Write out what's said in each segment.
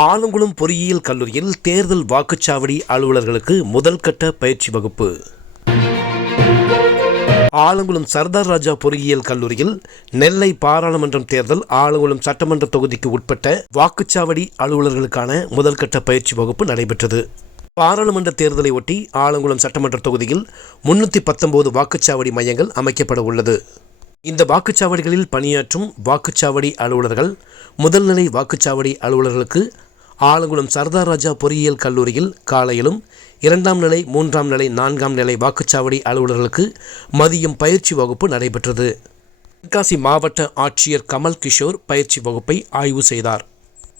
ஆலங்குளம் பொறியியல் கல்லூரியில் தேர்தல் வாக்குச்சாவடி அலுவலர்களுக்கு முதல் கட்ட பயிற்சி வகுப்பு. ஆலங்குளம் சர்தார் ராஜா பொறியியல் கல்லூரியில் நெல்லை பாராளுமன்றம் தேர்தல் ஆலங்குளம் சட்டமன்ற தொகுதிக்கு உட்பட்ட வாக்குச்சாவடி அலுவலர்களுக்கான முதல் கட்ட பயிற்சி வகுப்பு நடைபெற்றது. பாராளுமன்ற தேர்தலை ஒட்டி ஆலங்குளம் சட்டமன்ற தொகுதியில் முன்னூற்றி பத்தொன்பது வாக்குச்சாவடி மையங்கள் அமைக்கப்பட உள்ளது. இந்த வாக்குச்சாவடிகளில் பணியாற்றும் வாக்குச்சாவடி அலுவலர்கள் முதல்நிலை வாக்குச்சாவடி அலுவலர்களுக்கு ஆலங்குளம் சர்தார் ராஜா பொறியியல் கல்லூரியில் காலையிலும் இரண்டாம் நிலை மூன்றாம் நிலை நான்காம் நிலை வாக்குச்சாவடி அலுவலர்களுக்கு மதியம் பயிற்சி வகுப்பு நடைபெற்றது. தென்காசி மாவட்ட ஆட்சியர் கமல் கிஷோர் பயிற்சி வகுப்பை ஆய்வு செய்தார்.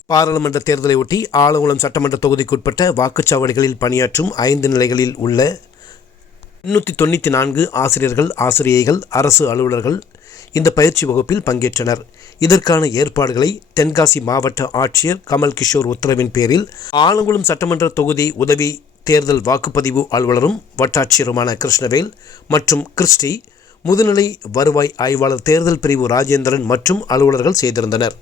பாராளுமன்ற தேர்தலை ஒட்டி ஆலங்குளம் சட்டமன்ற தொகுதிக்குட்பட்ட வாக்குச்சாவடிகளில் பணியாற்றும் ஐந்து நிலைகளில் உள்ள எண்ணூற்றி தொண்ணூற்றி நான்கு ஆசிரியர்கள் ஆசிரியைகள் அரசு அலுவலர்கள் இந்த பயிற்சி வகுப்பில் பங்கேற்றனர். இதற்கான ஏற்பாடுகளை தென்காசி மாவட்ட ஆட்சியர் கமல் கிஷோர் உத்தரவின் பேரில் ஆலங்குளம் சட்டமன்ற தொகுதி உதவி தேர்தல் வாக்குப்பதிவு அலுவலரும் வட்டாட்சியருமான கிருஷ்ணவேல் மற்றும் கிறிஸ்டி முதுநிலை வருவாய் ஆய்வாளர் தேர்தல் பிரிவு ராஜேந்திரன் மற்றும் அலுவலர்கள் செய்திருந்தனர்.